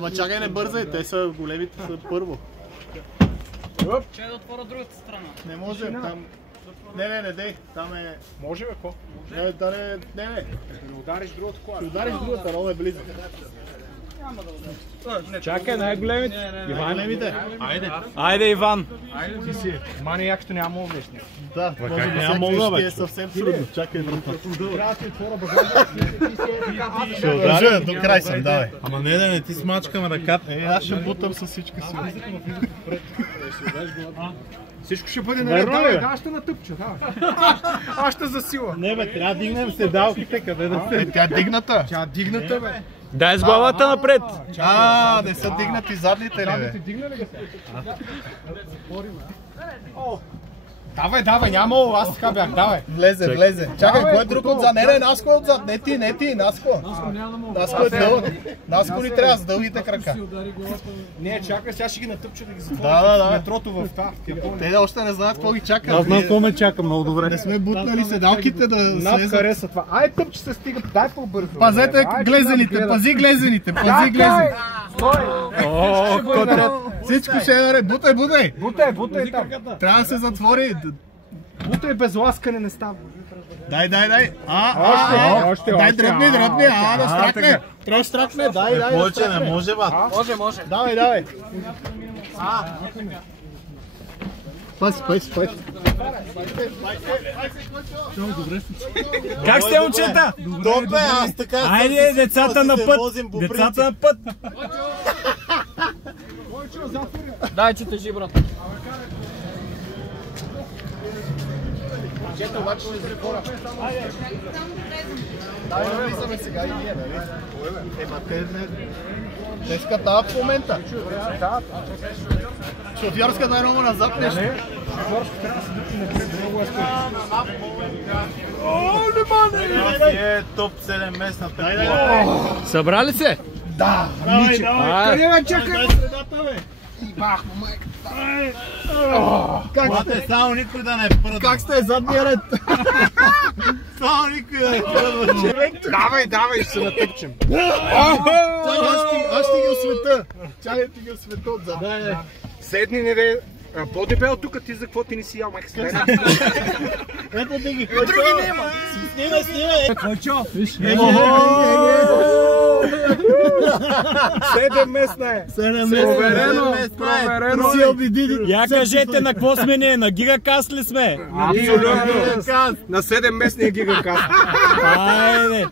Ама чакай, не бързай, те са големите са първо. Че да отворя другата страна. Не може, там... Не дей, там е... Може бе, ко? Не. Да удариш другата кола. Ще удариш другата, много е близо. Чакай, най-големите. Иван, големите. Айде, Иван. Ти си. Мани якото няма влезни. Да, може би всякакви ще е съвсем трудно. Чакай, брата. Трябва да ти отворя багажа. Ще ударя, до край съм, давай. Ама не, ти смачкам ръката. Аз ще бутам с всичка си. Всичко ще бъде наред. Давай, ще натъпча, давай. Аз ще засила. Не бе, трябва да дигнем седалките, къде да се... Тя е дигната. Тя дигната, бе. Дай с главата напред. Не са дигнати задните ли, бе? Задните дигна ли ги се? Давай, няма, аз така бях, давай. Влезе. Чакай, кой е друг отзад? Не, Наско е отзад. Не ти, Наско. Наско е дълъг. Наско ни трябва с дългите крака. Не, чакай, сега ще ги натъпча да ги Да. затворя. Метрото в това. Те още не знаят какво ги чака. Аз знам какво ме чака много добре. Не сме бутнали седалките да Над слезат. хареса това. Ай, тъпче се стига, дай по-бързо. Пазете глезените, пази глезените. Всичко ще е наред. Бутай. Бутай там. Трябва да се затвори. Бутай без ласкане не става. Дай. Още. Дай, дръпни. Да стракне. Трябва да стракне. Дай. Повече не може, бат. Може. Давай. Паси. Как сте, момчета? Добре, аз така... Айде, децата на път. Децата на път. Дай, че тежи, брат. Чета, обаче ще се хора. Дай да влизаме сега и ние, нали? Днеска тава в момента. Шофьорска най-много назад нещо. Шофьорска трябва да се дъпи напред. Това е топ 7 местната. Събрали се? Да! Къде ме чакай? Бате, само никой да не пръдва. Как сте задния ред? Само никой да не пръдва. Давай, ще се натъпчем. Аз ще ги освета. Чакай ти ги освета отзад. Седни, не де. По-дебел тук ти за какво ти не си ял, майка си. Ето ти ги. Други няма. Снимай. Койчо. 7 местна е. Проверено. Си обидили. Я кажете на какво сме ние, на гигакаст ли сме? Абсолютно. На 7 местния гигакаст. Айде.